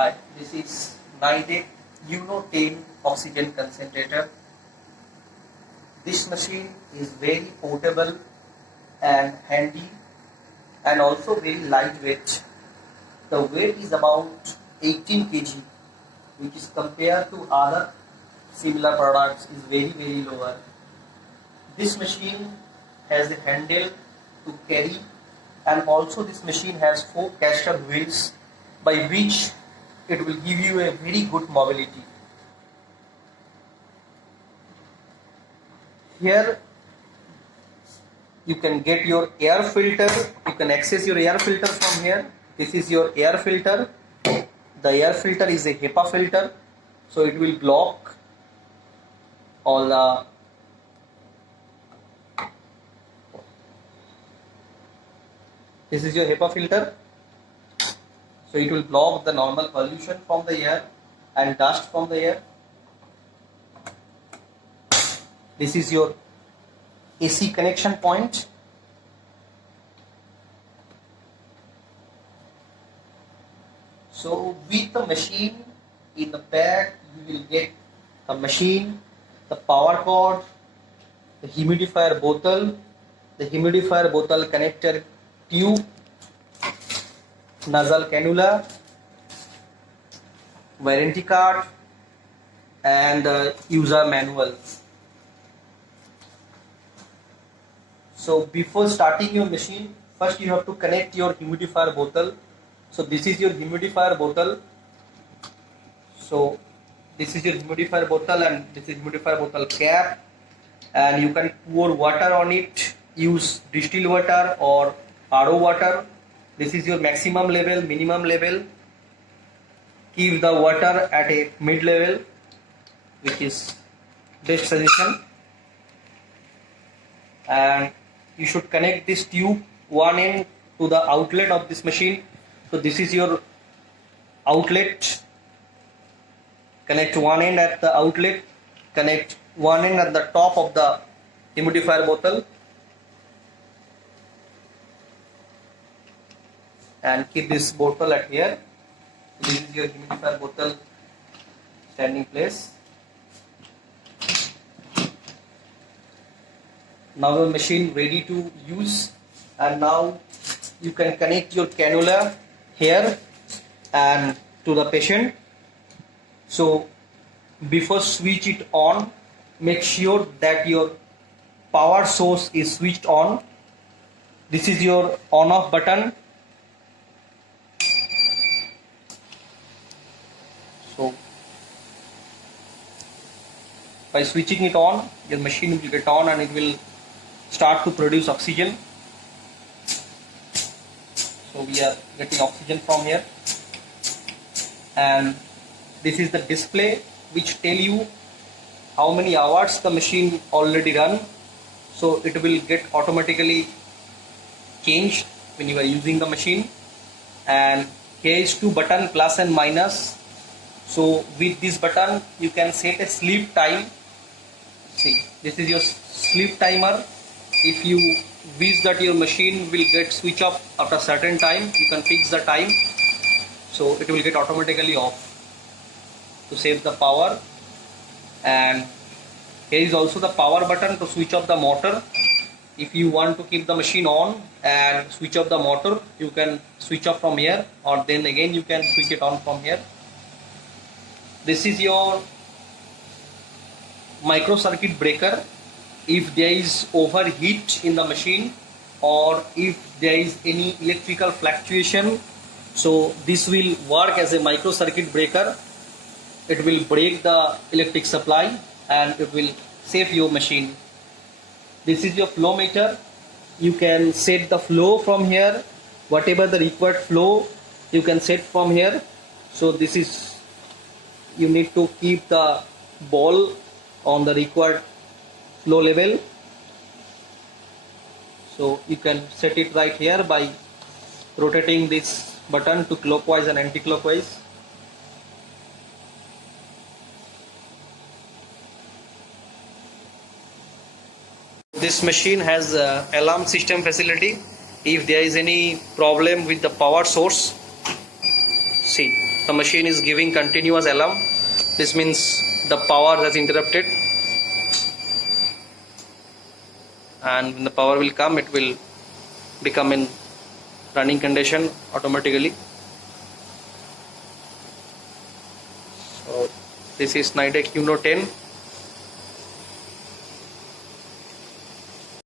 Hi, this is Nidec Uno 10 oxygen concentrator. This machine is very portable and handy and also very lightweight. The weight is about 18 kg, which is compared to other similar products is very lower. This machine has a handle to carry, and also this machine has 4 caster wheels by which it will give you a very good mobility. Here you can get your air filter, you can access your air filter from here. This is your air filter. The air filter is a HEPA filter, so it will block all the this is your HEPA filter, so it will block the normal pollution from the air and dust from the air. This is your AC connection point. So with the machine in the back, you will get the machine, the power cord, the humidifier bottle connector tube, nasal cannula, warranty card, and the user manual. So before starting your machine, first you have to connect your humidifier bottle. So this is your humidifier bottle. So this is your humidifier bottle and this is humidifier bottle cap, and you can pour water on it, use distilled water or RO water. This is your maximum level, minimum level. Keep the water at a mid level, which is best suggestion. And you should connect this tube one end to the outlet of this machine. So this is your outlet. Connect one end at the outlet, connect one end at the top of the humidifier bottle, and keep this bottle at here. This is your humidifier bottle standing place. Now your machine ready to use, and now you can connect your cannula here and to the patient. So before switch it on, make sure that your power source is switched on. This is your on off button. So by switching it on, your machine will get on and it will start to produce oxygen. So we are getting oxygen from here, and this is the display which tell you how many hours the machine already run. So it will get automatically changed when you are using the machine. And here is 2 button, plus and minus. So with this button you can set a sleep time. See, this is your sleep timer. If you wish that your machine will get switch off after a certain time, you can fix the time, so it will get automatically off to save the power. And here is also the power button to switch off the motor. If you want to keep the machine on and switch off the motor, you can switch off from here, or then again you can switch it on from here. This is your micro circuit breaker. If there is overheat in the machine, or if there is any electrical fluctuation, so this will work as a micro circuit breaker. It will break the electric supply and it will save your machine. This is your flow meter. You can set the flow from here. Whatever the required flow you can set from here. So this is, you need to keep the ball on the required flow level. So you can set it right here by rotating this button to clockwise and anti-clockwise. This machine has alarm system facility. If there is any problem with the power source, see, the machine is giving continuous alarm. This means the power has interrupted, and when the power will come, it will become in running condition automatically. So this is Nidec UNO 10.